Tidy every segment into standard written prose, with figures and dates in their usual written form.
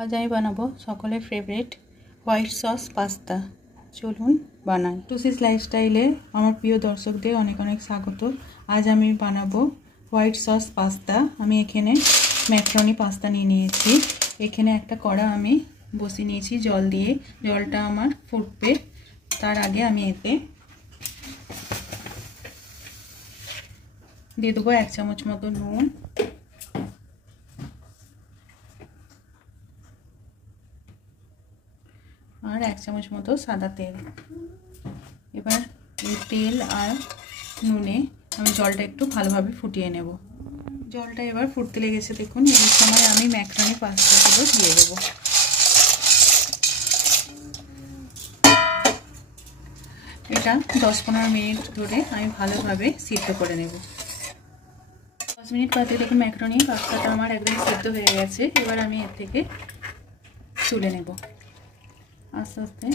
আজ আমি বানাবো সকলের ফেভারিট হোয়াইট সস পাস্তা। চলুন বানাই। টুসিস লাইফস্টাইলে আমার প্রিয় দর্শকদের অনেক অনেক স্বাগত। আজ আমি বানাবো হোয়াইট সস পাস্তা। আমি এখানে ম্যাকারনি পাস্তা নিয়ে নিয়েছি। এখানে একটা কড়া আমি বসিয়ে নিয়েছি জল দিয়ে। জলটা আমার ফুটবে, তার আগে আমি এতে দিয়ে দেবো 1 চামচ মতো নুন, আর 1 চামচ মতো সাদা তেল। এবার এই তেল আর নুনে আমি জলটা একটু ভালোভাবে ফুটিয়ে নেব। জলটা এবার ফুটতে লেগেছে, দেখুন। এই সময় আমি ম্যাকারনি পাস্তাগুলো দিয়ে দেবো। এটা 10-15 মিনিট ধরে আমি ভালোভাবে সিদ্ধ করে নেব। 10 মিনিট পরে দেখুন ম্যাকারনি পাস্তাটা আমার একদম সিদ্ধ হয়ে গেছে। এবার আমি এর থেকে তুলে নেব আস্তে আস্তে।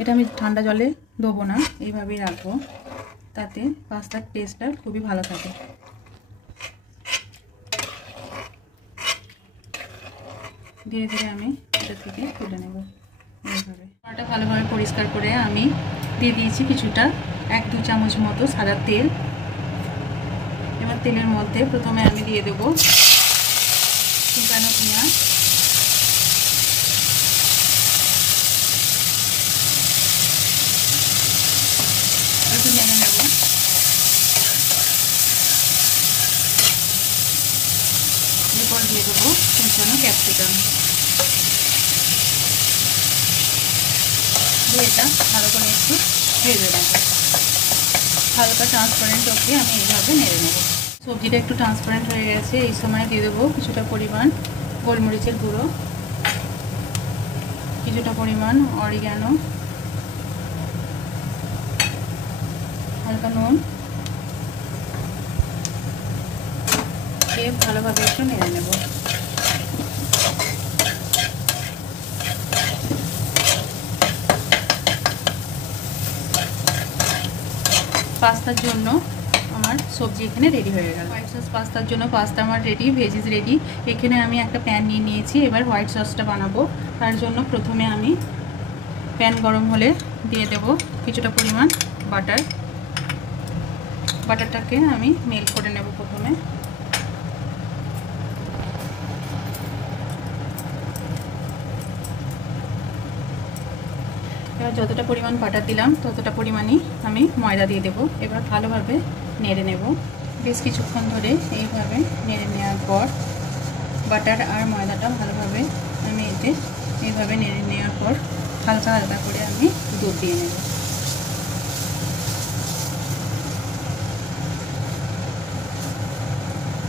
এটা আমি ঠান্ডা জলে দেবো না, এইভাবেই রাখবো, তাতে পাস্তার টেস্টটা খুবই ভালো থাকে। ধীরে ধীরে আমি এটা থেকে তুলে নেব এইভাবে। কড়াটা ভালোভাবে পরিষ্কার করে আমি দিয়ে দিয়েছি কিছুটা 1-2 চামচ মতো সাদা তেল। এবার তেলের মধ্যে প্রথমে আমি দিয়ে দেবো শুকনো পেঁয়াজ, একটু নেড়ে নেব। এরপর দিয়ে দেবো কুচানো ক্যাপসিকাম দিয়ে এটা ভালো করে একটু ভেজে নেব। হালকা ট্রান্সপারেন্ট অবধি আমি এইভাবে নেড়ে নেব। সবজিটা একটু ট্রান্সপারেন্ট হয়ে গেছে। এই সময় দিয়ে দেবো কিছুটা পরিমাণ গোলমরিচের গুঁড়ো, কিছুটা পরিমাণ অরিগ্যানো, হালকা নুন দিয়ে ভালোভাবে একটু নেড়ে নেব। পাস্তার জন্য আমার সবজি এখানে রেডি হয়ে গেল। হোয়াইট সস পাস্তার জন্য পাস্তা আমার রেডি, ভেজিস রেডি। এখানে আমি একটা প্যান নিয়ে নিয়েছি। এবার হোয়াইট সসটা বানাবো। তার জন্য প্রথমে আমি প্যান গরম হলে দিয়ে দেব কিছুটা পরিমাণ বাটার। বাটারটাকে আমি মেল্ট করে নেব প্রথমে। এবার যতটা পরিমাণ বাটার দিলাম ততটা পরিমাণই আমি ময়দা দিয়ে দেব। এবার ভালোভাবে নেড়ে নেব। বেশ কিছুক্ষণ ধরে এইভাবে নেড়ে নেওয়ার পর বাটার আর ময়দাটা ভালোভাবে আমি এতে এইভাবে নেড়ে নেওয়ার পর হালকা হালকা করে আমি দুধ দিয়ে নেব।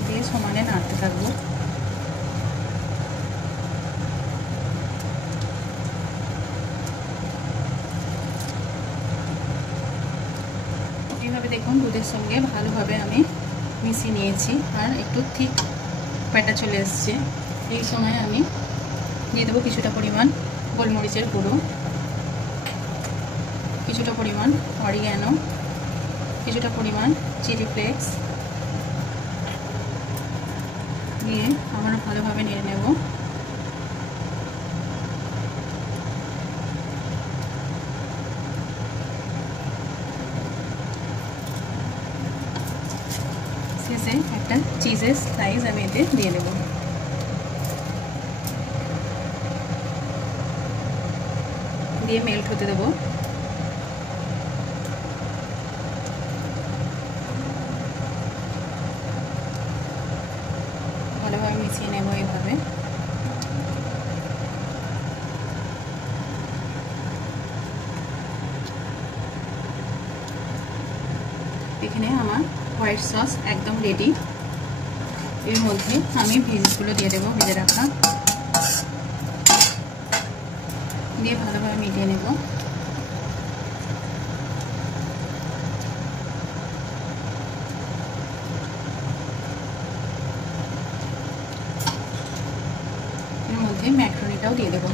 দিয়ে সমানে নাড়তে থাকবো। এইভাবে দেখুন দুধের সঙ্গে ভালোভাবে আমি মিশিয়ে নিয়েছি আর একটু ঠিক ব্যাটার চলে এসছে। এই সময় আমি দিয়ে দেবো কিছুটা পরিমাণ গোলমরিচের গুঁড়ো, কিছুটা পরিমাণ অরিগ্যানো, কিছুটা পরিমাণ চিলি ফ্লেক্স দিয়ে আবারও ভালোভাবে নেড়ে নেব। শেষে একটা চিজের স্লাইস আমি এতে দিয়ে দেবো। দিয়ে মেল্ট হতে দেবো। ভালোভাবে মিশিয়ে নেব এইভাবে। এখানে আমার হোয়াইট সস একদম রেডি। এর মধ্যে আমি ভেজিসগুলো দিয়ে দেবো, ভেজে রাখা, দিয়ে ভালোভাবে মিলিয়ে নেব। এর মধ্যে ম্যাকারনিটাও দিয়ে দেবো।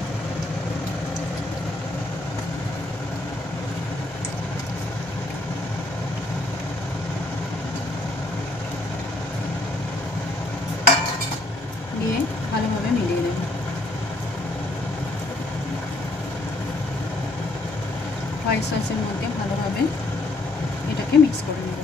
দিয়ে হোয়াইট সসের মধ্যে ভালোভাবে এটাকে মিক্স করে নেব।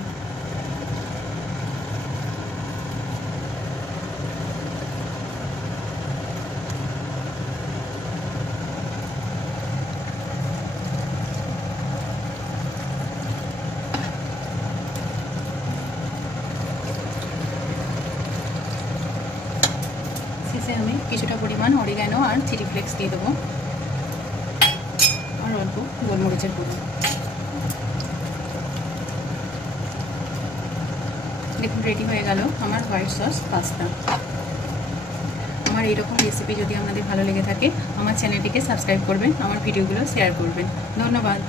শেষে আমি কিছুটা পরিমাণ অরিগ্যানো আর চিলি ফ্লেক্স দিয়ে দেবো, আর অল্প গোলমরিচের গুঁড়ো। দেখুন রেডি হয়ে গেল আমার হোয়াইট সস পাস্তা। আমার এইরকম রেসিপি যদি আপনাদের ভালো লেগে থাকে আমার চ্যানেলটিকে সাবস্ক্রাইব করবেন, আমার ভিডিওগুলো শেয়ার করবেন। ধন্যবাদ।